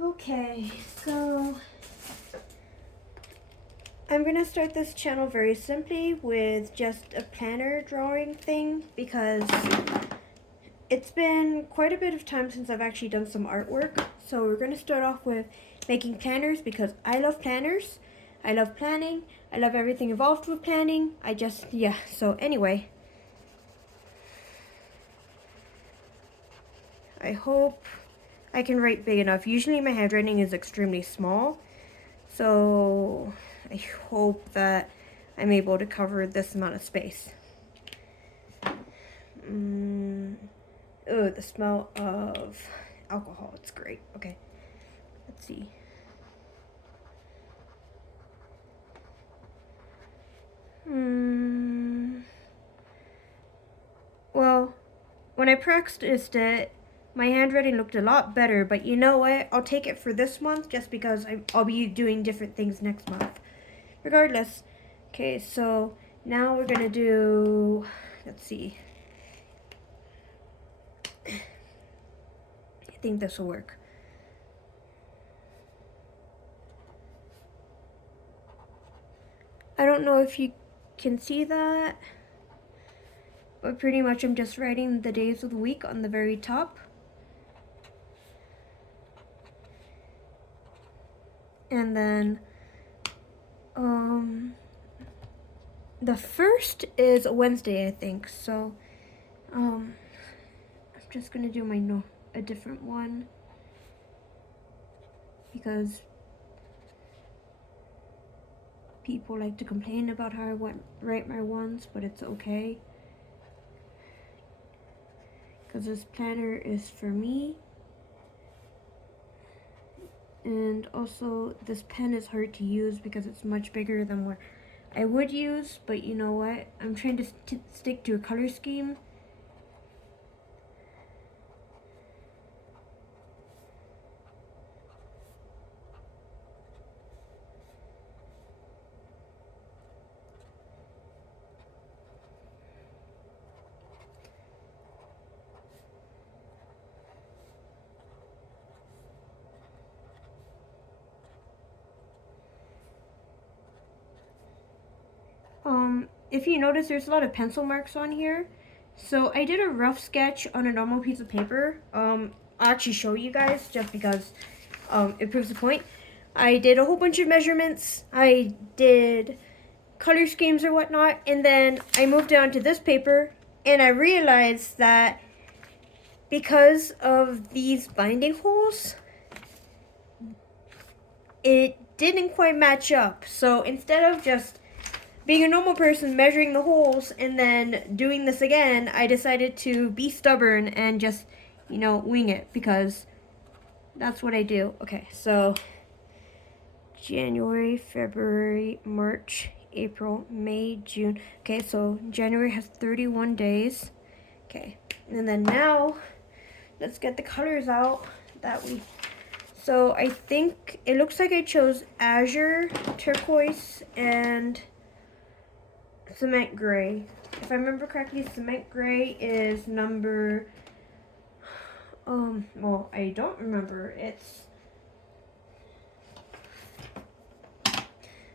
Okay, so I'm gonna start this channel very simply with just a planner drawing thing because it's been quite a bit of time since I've actually done some artwork. So we're gonna start off with making planners because I love planners. I love planning. I love everything involved with planning. So anyway, I hope I can write big enough. Usually my handwriting is extremely small, so I hope that I'm able to cover this amount of space. Oh, the smell of alcohol, it's great. Okay, let's see. Well, when I practiced it, my handwriting looked a lot better, but you know what? I'll take it for this month just because I'll be doing different things next month. Regardless. Okay, so now we're gonna do, let's see. I think this will work. I don't know if you can see that, but pretty much I'm just writing the days of the week on the very top. And then the first is a Wednesday, I think. So I'm just gonna do a different one because people like to complain about how I write my ones, but it's okay because this planner is for me. And also this pen is hard to use because it's much bigger than what I would use, but you know what? I'm trying to stick to a color scheme. If you notice, there's a lot of pencil marks on here. So I did a rough sketch on a normal piece of paper. I'll actually show you guys just because it proves the point. I did a whole bunch of measurements. I did color schemes or whatnot, and then I moved on to this paper, and I realized that because of these binding holes, it didn't quite match up. So instead of just being a normal person measuring the holes and then doing this again, I decided to be stubborn and just, wing it because that's what I do. Okay, so January, February, March, April, May, June. Okay, so January has 31 days. Okay, and then now let's get the colors out so I think it looks like I chose azure, turquoise, and cement gray. If I remember correctly, cement gray is number, well, I don't remember.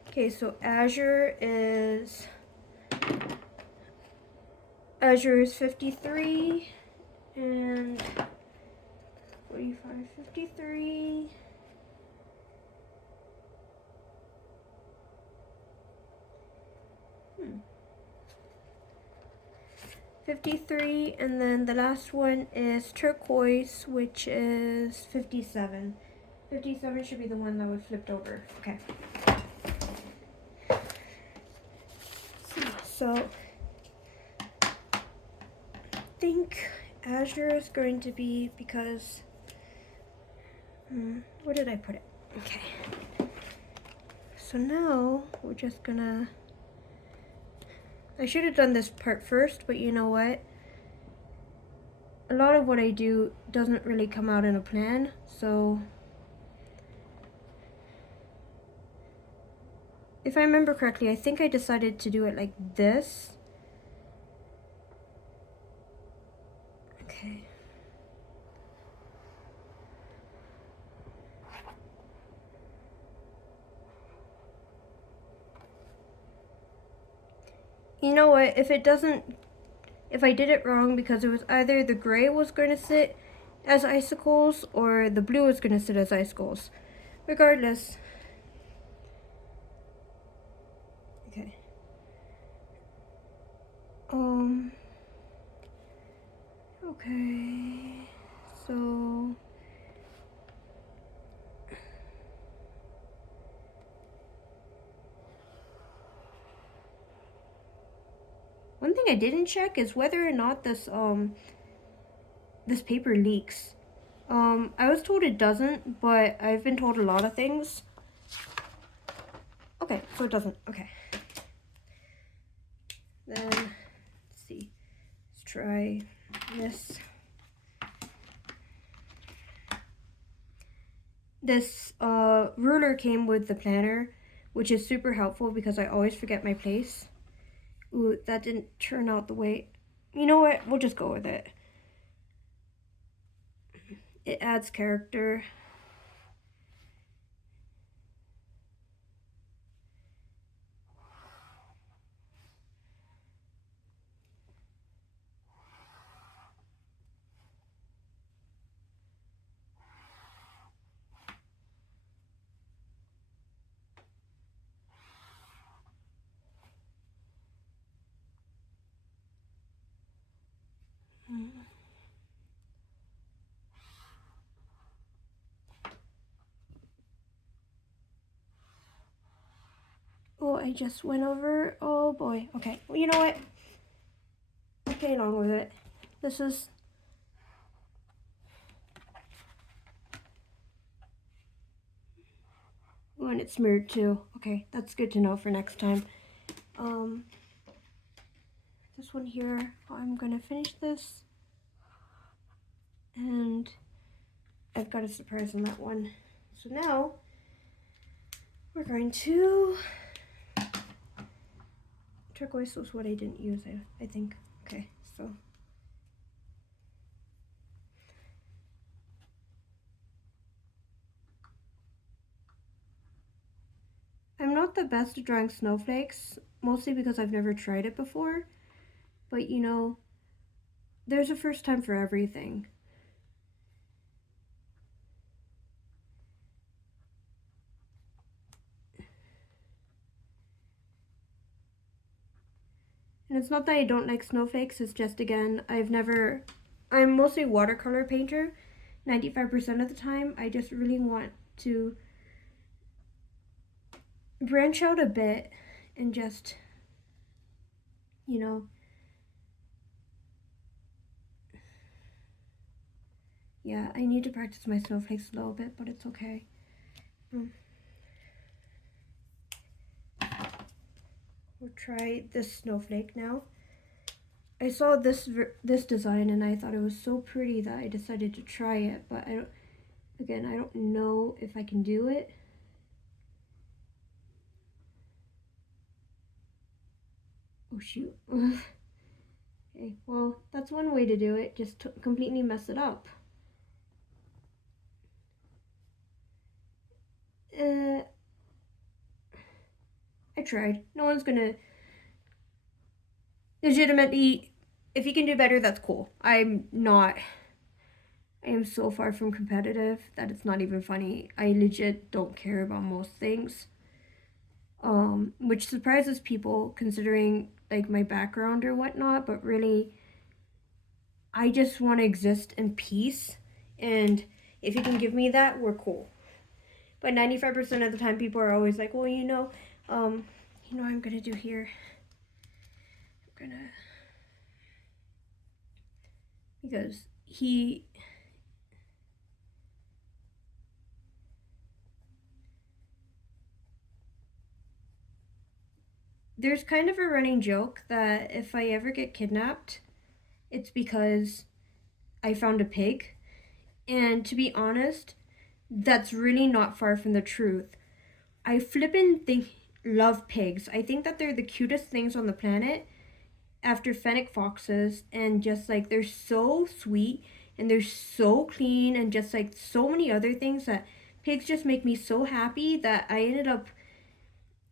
Okay, so azure is 53 and 45, 53. 53, and then the last one is turquoise, which is 57. 57 should be the one that was flipped over. Okay. So I think azure is going to be because where did I put it? Okay. So now we're just gonna, I should have done this part first, but you know what? A lot of what I do doesn't really come out in a plan, so if I remember correctly, I think I decided to do it like this. Okay. You know what? If I did it wrong, because it was either the gray was going to sit as icicles or the blue was going to sit as icicles. Regardless. Okay. Okay. So one thing I didn't check is whether or not this paper leaks. I was told it doesn't, but I've been told a lot of things. Okay, so it doesn't. Okay. Then let's see. Let's try this. This ruler came with the planner, which is super helpful because I always forget my place. Ooh, that didn't turn out the way. You know what? We'll just go with it. It adds character. Oh, I just went over. Oh boy. Okay. Well, you know what? I'm playing along with it. This is. Oh, and it's smeared too. Okay, that's good to know for next time. This one here, I'm gonna finish this. And I've got a surprise on that one. So now, we're going to... Turquoise was what I didn't use, I think. Okay, so... I'm not the best at drawing snowflakes, mostly because I've never tried it before. But you know, there's a first time for everything. And it's not that I don't like snowflakes, it's just, again, I'm mostly watercolor painter, 95% of the time. I just really want to branch out a bit and just, you know, yeah, I need to practice my snowflakes a little bit, but it's okay. We'll try this snowflake now. I saw this design and I thought it was so pretty that I decided to try it, but I don't know if I can do it. Oh shoot. Okay, well, that's one way to do it, just to completely mess it up. I tried. No one's gonna legitimately, if you can do better, that's cool. I am so far from competitive that it's not even funny. I legit don't care about most things. Which surprises people considering like my background or whatnot, but really I just want to exist in peace, and if you can give me that, we're cool. But 95% of the time people are always like, well, I'm gonna do here. Because there's kind of a running joke that if I ever get kidnapped, it's because I found a pig. And to be honest, that's really not far from the truth. I flippin' love pigs. I think that they're the cutest things on the planet after fennec foxes, and just like they're so sweet and they're so clean, and just like so many other things that pigs just make me so happy that I ended up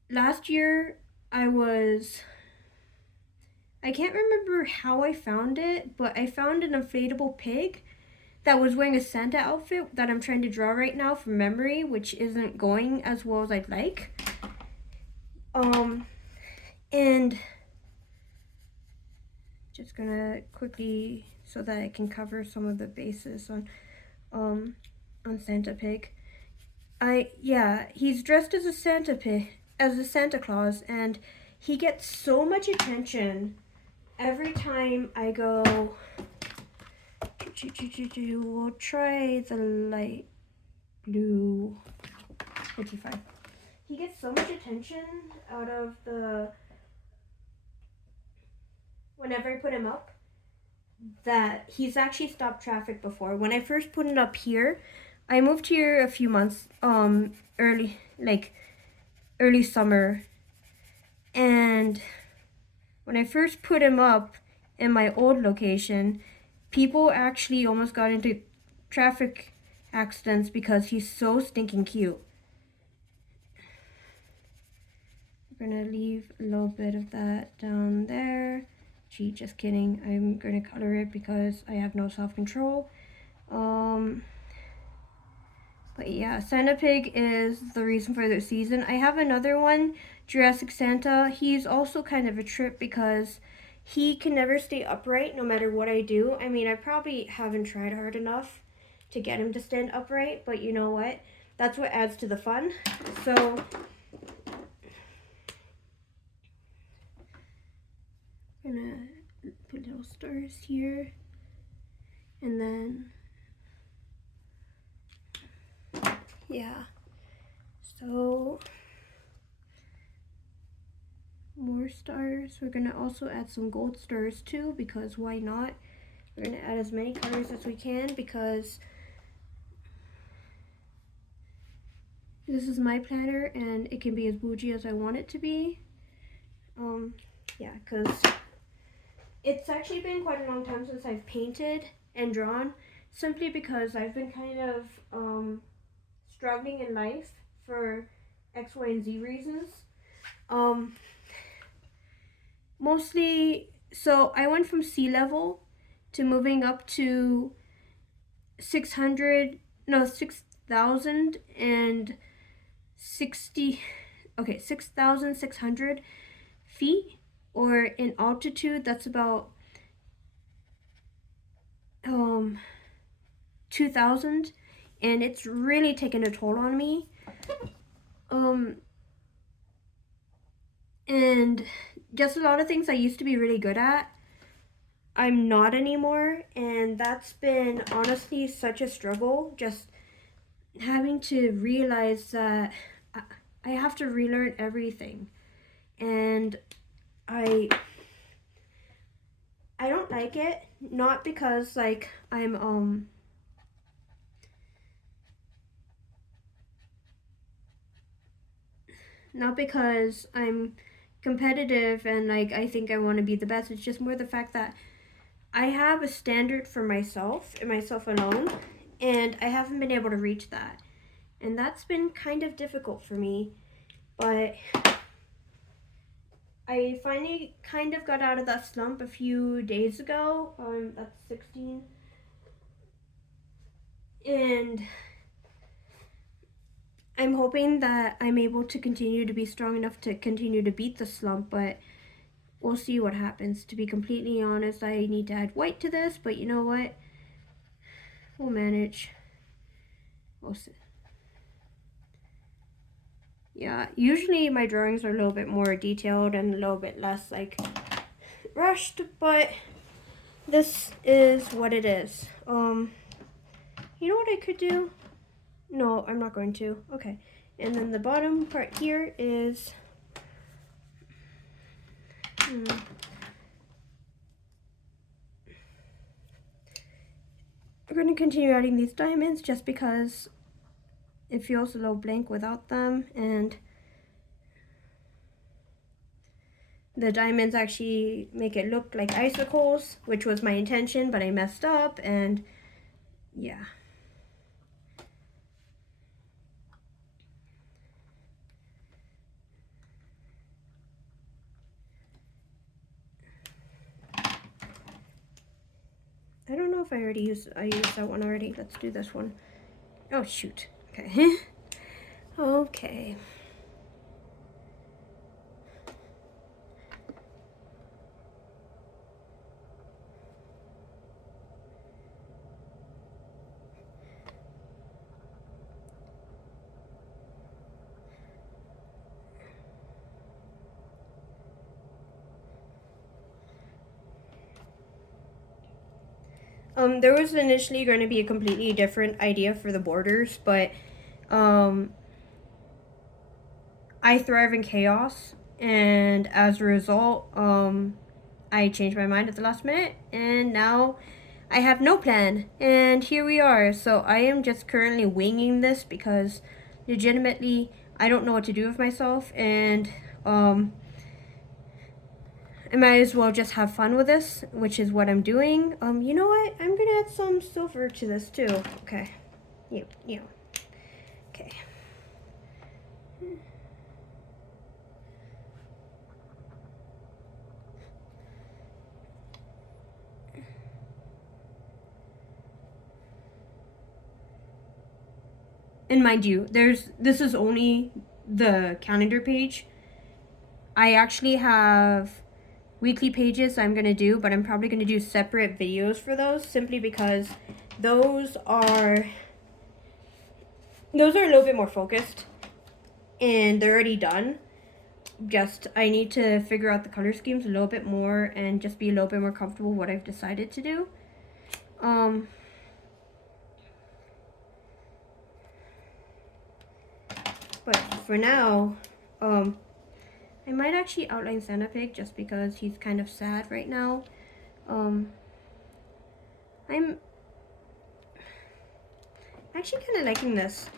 last year I was I can't remember how I found it, but I found an inflatable pig that was wearing a Santa outfit that I'm trying to draw right now from memory, which isn't going as well as I'd like. And just gonna quickly, so that I can cover some of the bases on Santa Pig. He's dressed as a Santa Pig, as a Santa Claus, and he gets so much attention every time I go. We'll try the light blue 55. He gets so much attention out of whenever I put him up, that he's actually stopped traffic before. When I first put it up here, I moved here a few months early summer, and when I first put him up in my old location, people actually almost got into traffic accidents because he's so stinking cute. I'm gonna leave a little bit of that down there. Gee, just kidding. I'm gonna color it because I have no self-control. But yeah, Santa Pig is the reason for the season. I have another one, Jurassic Santa. He's also kind of a trip because he can never stay upright no matter what I do. I mean, I probably haven't tried hard enough to get him to stand upright, but you know what? That's what adds to the fun. So I'm gonna put little stars here, and then yeah, so more stars. We're gonna also add some gold stars too, because why not? We're gonna add as many colors as we can because this is my planner and it can be as bougie as I want it to be. Yeah, because it's actually been quite a long time since I've painted and drawn, simply because I've been kind of struggling in life for X, Y, and Z reasons. Mostly, so I went from sea level to moving up to 6,600 feet, or in altitude, that's about 2,000, and it's really taken a toll on me. And just a lot of things I used to be really good at, I'm not anymore, and that's been honestly such a struggle, just having to realize that I have to relearn everything. And I don't like it, not because like I'm not because I'm competitive and like I think I want to be the best. It's just more the fact that I have a standard for myself and myself alone, and I haven't been able to reach that. And that's been kind of difficult for me, but I finally kind of got out of that slump a few days ago. That's 16. And I'm hoping that I'm able to continue to be strong enough to continue to beat the slump, but we'll see what happens. To be completely honest, I need to add white to this, but you know what? We'll manage. We'll see. Yeah, usually my drawings are a little bit more detailed and a little bit less like rushed, but this is what it is. You know what I could do? No, I'm not going to. Okay. And then the bottom part here is we're going to continue adding these diamonds just because it feels a little blank without them, and the diamonds actually make it look like icicles, which was my intention, but I messed up, and yeah. if I used that one already. Let's do this one. Oh shoot. Okay. Okay. There was initially going to be a completely different idea for the borders, but I thrive in chaos, and as a result, I changed my mind at the last minute, and now I have no plan, and here we are. So I am just currently winging this because legitimately I don't know what to do with myself, and I might as well just have fun with this, which is what I'm doing. You know what? I'm gonna add some silver to this too. Okay. You. Okay. And mind you, this is only the calendar page. I actually have weekly pages I'm gonna do, but I'm probably gonna do separate videos for those simply because those are a little bit more focused and they're already done. Just I need to figure out the color schemes a little bit more and just be a little bit more comfortable with what I've decided to do. But for now, I might actually outline Santa Pig just because he's kind of sad right now. I'm actually kind of liking this.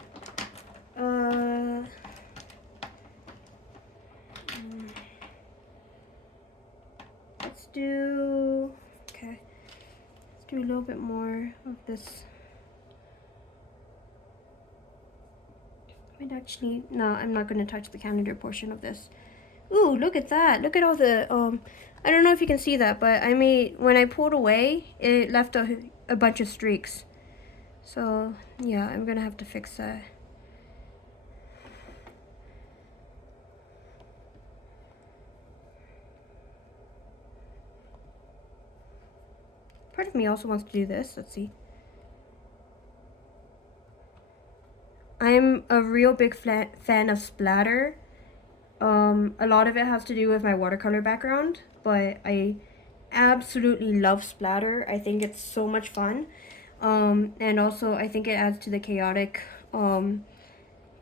Let's do a little bit more of this. No, I'm not going to touch the calendar portion of this. Ooh, look at that. Look at all the, I don't know if you can see that, but when I pulled away, it left a bunch of streaks. So, yeah, I'm going to have to fix that. Part of me also wants to do this. Let's see. I'm a real big fan of splatter. A lot of it has to do with my watercolor background, but I absolutely love splatter. I think it's so much fun. And also I think it adds to the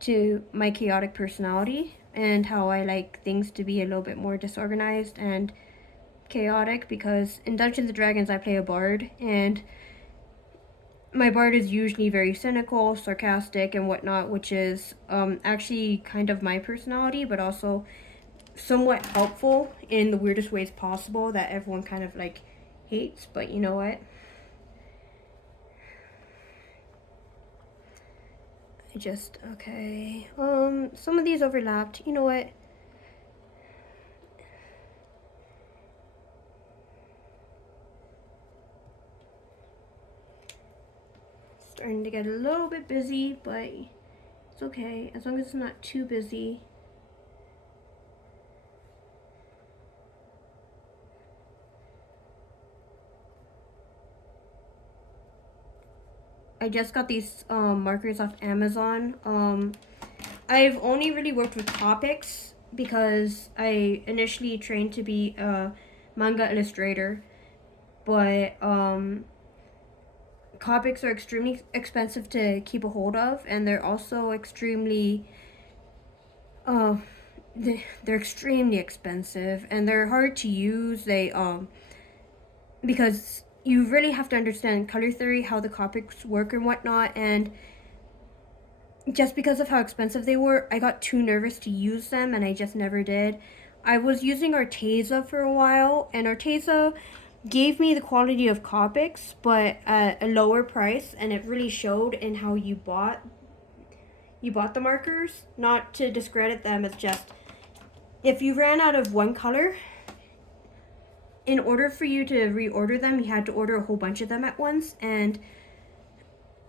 to my chaotic personality and how I like things to be a little bit more disorganized and chaotic, because in Dungeons and Dragons I play a bard, and my bard is usually very cynical, sarcastic, and whatnot, which is actually kind of my personality, but also somewhat helpful in the weirdest ways possible that everyone kind of like hates. But you know what? Okay. Some of these overlapped. You know what? Starting to get a little bit busy, but it's okay as long as it's not too busy. I just got these markers off Amazon. I've only really worked with Copics because I initially trained to be a manga illustrator, but Copics are extremely expensive to keep a hold of, and they're also extremely they're extremely expensive, and they're hard to use. Because you really have to understand color theory, how the Copics work and whatnot, and just because of how expensive they were, I got too nervous to use them, and I just never did. I was using Arteza for a while, and Arteza gave me the quality of Copics, but at a lower price, and it really showed in how you bought the markers. Not to discredit them, it's just if you ran out of one color, in order for you to reorder them, you had to order a whole bunch of them at once. And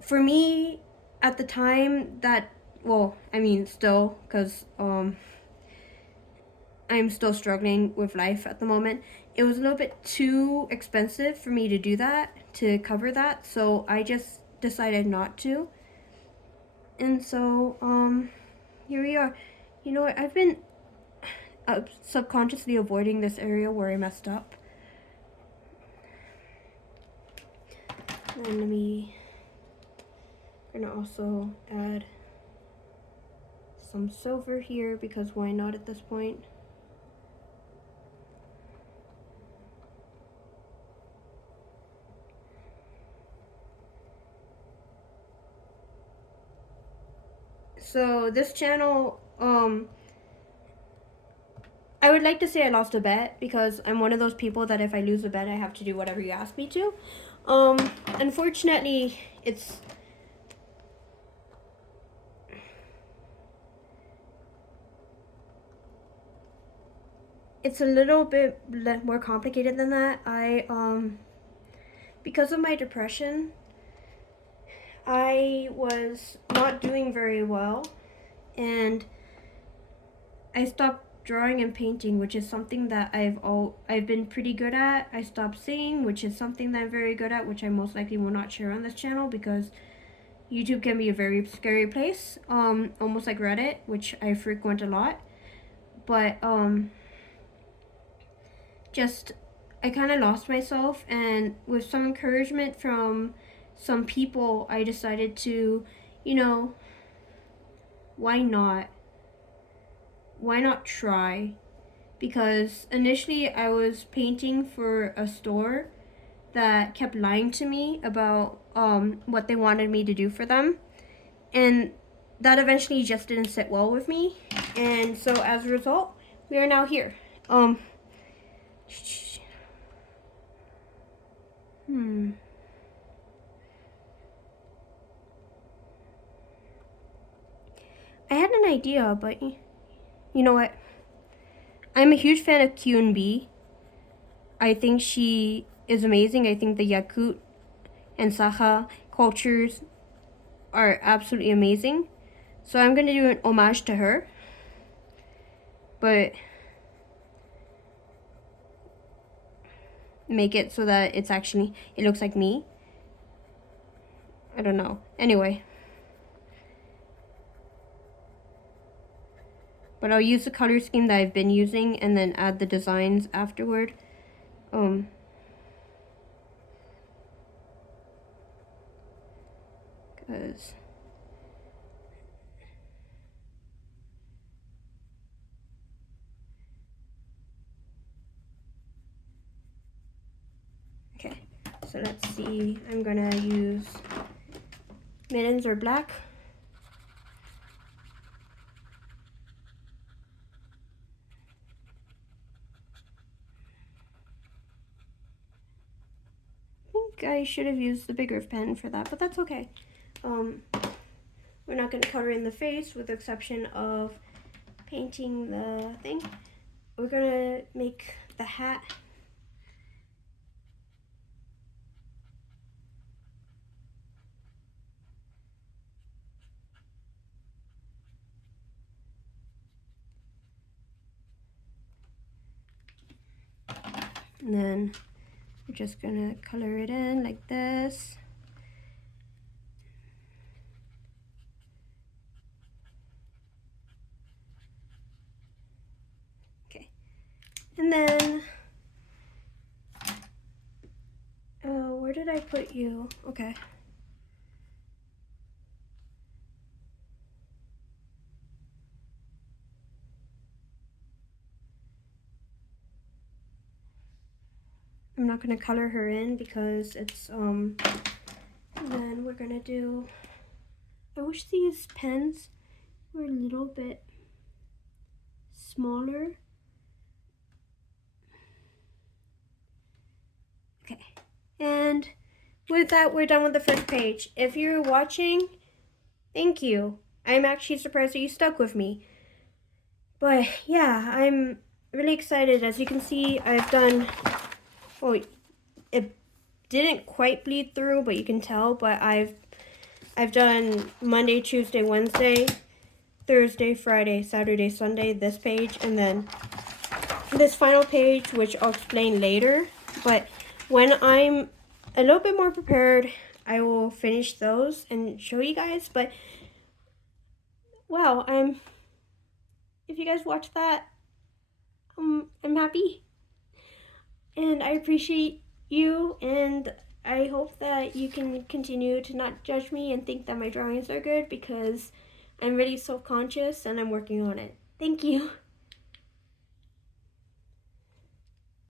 for me, at the time, that, well, I mean, still, because I'm still struggling with life at the moment, it was a little bit too expensive for me to do that, to cover that. So I just decided not to. And so, here we are. You know what? I've been subconsciously avoiding this area where I messed up. And I'm gonna also add some silver here, because why not at this point? So this channel, I would like to say I lost a bet, because I'm one of those people that if I lose a bet, I have to do whatever you ask me to. Unfortunately, it's a little bit more complicated than that. Because of my depression, I was not doing very well, and I stopped drawing and painting, which is something that I've been pretty good at. I stopped singing, which is something that I'm very good at, which I most likely will not share on this channel, because YouTube can be a very scary place, almost like Reddit, which I frequent a lot. But just, I kind of lost myself, and with some encouragement from some people, I decided to, why not? Why not try? Because initially I was painting for a store that kept lying to me about what they wanted me to do for them, and that eventually just didn't sit well with me. And so as a result, we are now here. I had an idea, but you know what? I'm a huge fan of Q&B. I think she is amazing. I think the Yakut and Saha cultures are absolutely amazing. So I'm going to do an homage to her. But make it so that it looks like me. I don't know. Anyway. But I'll use the color scheme that I've been using and then add the designs afterward. Because okay, so let's see. I'm gonna use mittens or black. I think I should have used the bigger pen for that, but that's okay. We're not going to color in the face, with the exception of painting the thing. We're going to make the hat. And then we're just going to color it in like this. Okay. And then, where did I put you? Okay. I'm not going to color her in because it's, and then we're going to do, I wish these pens were a little bit smaller. Okay, and with that, we're done with the first page. If you're watching, thank you. I'm actually surprised that you stuck with me. But yeah, I'm really excited. As you can see, I've done well, it didn't quite bleed through, but you can tell. But I've done Monday, Tuesday, Wednesday, Thursday, Friday, Saturday, Sunday, this page, and then this final page, which I'll explain later. But when I'm a little bit more prepared, I will finish those and show you guys. But wow, if you guys watch that, I'm happy, and I appreciate you, and I hope that you can continue to not judge me and think that my drawings are good, because I'm really self-conscious and I'm working on it. Thank you.